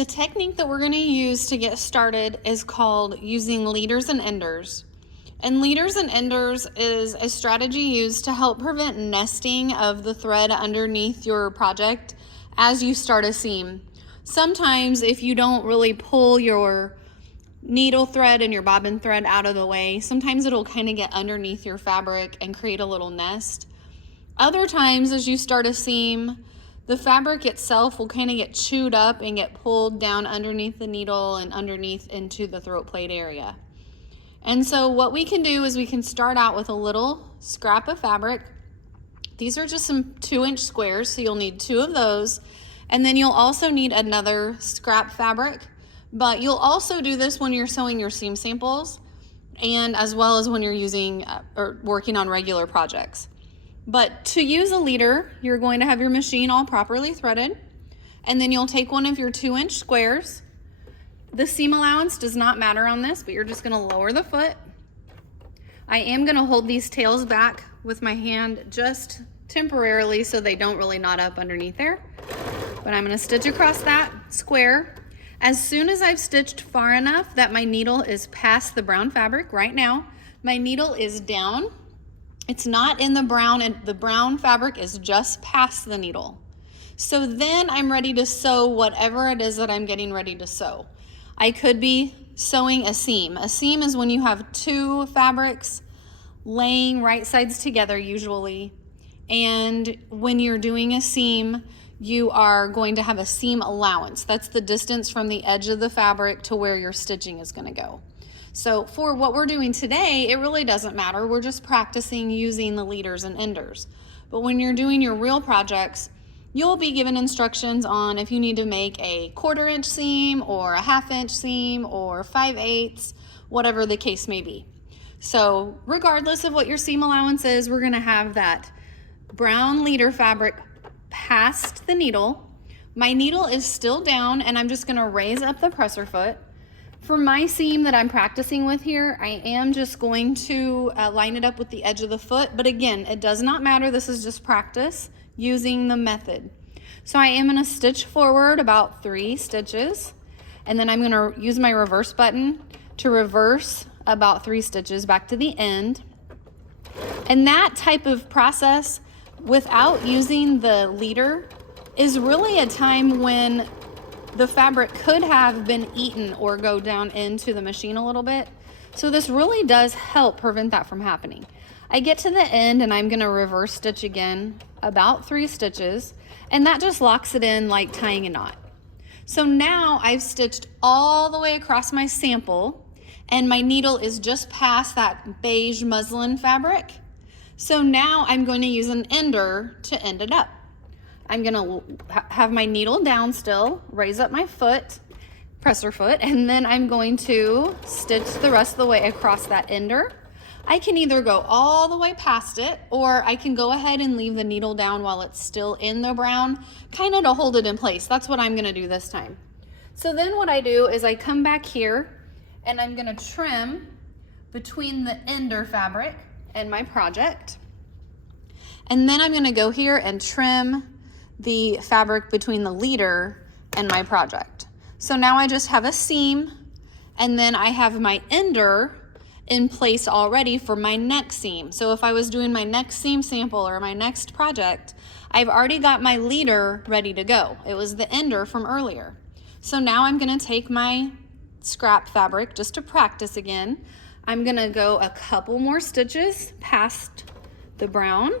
The technique that we're going to use to get started is called using leaders and enders. And leaders and enders is a strategy used to help prevent nesting of the thread underneath your project as you start a seam. Sometimes if you don't really pull your needle thread and your bobbin thread out of the way, sometimes it'll kind of get underneath your fabric and create a little nest. Other times as you start a seam, the fabric itself will kind of get chewed up and get pulled down underneath the needle and underneath into the throat plate area. And so what we can do is we can start out with a little scrap of fabric. These are just some 2-inch squares, so you'll need 2 of those. And then you'll also need another scrap fabric, but you'll also do this when you're sewing your seam samples and as well as when you're using or working on regular projects. But to use a leader, you're going to have your machine all properly threaded, and then you'll take one of your 2-inch squares. The seam allowance does not matter on this, but you're just going to lower the foot. I am going to hold these tails back with my hand just temporarily so they don't really knot up underneath there. But I'm going to stitch across that square. As soon as I've stitched far enough that my needle is past the brown fabric, right now my needle is down. It's not in the brown, and the brown fabric is just past the needle. So then I'm ready to sew whatever it is that I'm getting ready to sew. I could be sewing a seam. A seam is when you have 2 fabrics laying right sides together usually. And when you're doing a seam, you are going to have a seam allowance. That's the distance from the edge of the fabric to where your stitching is going to go. So for what we're doing today, it really doesn't matter. We're just practicing using the leaders and enders. But when you're doing your real projects, you'll be given instructions on if you need to make a 1/4 inch seam or a 1/2 inch seam or 5/8, whatever the case may be. So regardless of what your seam allowance is, we're going to have that brown leader fabric past the needle. My needle is still down, and I'm just going to raise up the presser foot. For my seam that I'm practicing with here, I am just going to line it up with the edge of the foot. But again, it does not matter. This is just practice using the method. So I am going to stitch forward about 3 stitches, and then I'm going to use my reverse button to reverse about 3 stitches back to the end. And that type of process without using the leader is really a time when the fabric could have been eaten or go down into the machine a little bit. So this really does help prevent that from happening. I get to the end and I'm going to reverse stitch again about 3 stitches, and that just locks it in like tying a knot. So now I've stitched all the way across my sample, and my needle is just past that beige muslin fabric. So now I'm going to use an ender to end it up. I'm going to have my needle down still, raise up my foot, presser foot, and then I'm going to stitch the rest of the way across that ender. I can either go all the way past it, or I can go ahead and leave the needle down while it's still in the brown, kind of to hold it in place. That's what I'm going to do this time. So then what I do is I come back here and I'm going to trim between the ender fabric and my project. And then I'm going to go here and trim the fabric between the leader and my project. So now I just have a seam, and then I have my ender in place already for my next seam. So if I was doing my next seam sample or my next project, I've already got my leader ready to go. It was the ender from earlier. So now I'm going to take my scrap fabric just to practice again. I'm going to go a couple more stitches past the brown,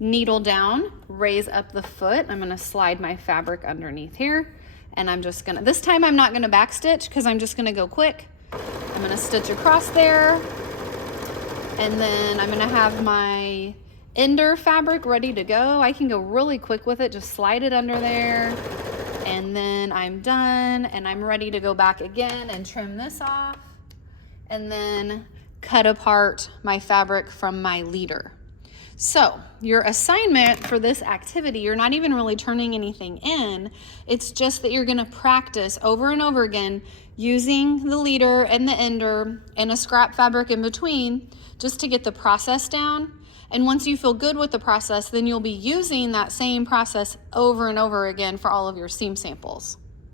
needle down, raise up the foot. I'm going to slide my fabric underneath here, and I'm just going to, this time I'm not going to back stitch because I'm just going to go quick. I'm going to stitch across there, and then I'm going to have my ender fabric ready to go. I can go really quick with it, just slide it under there, and then I'm done, and I'm ready to go back again and trim this off, and then cut apart my fabric from my leader. So your assignment for this activity, you're not even really turning anything in. It's just that you're going to practice over and over again using the leader and the ender and a scrap fabric in between just to get the process down. And once you feel good with the process, then you'll be using that same process over and over again for all of your seam samples.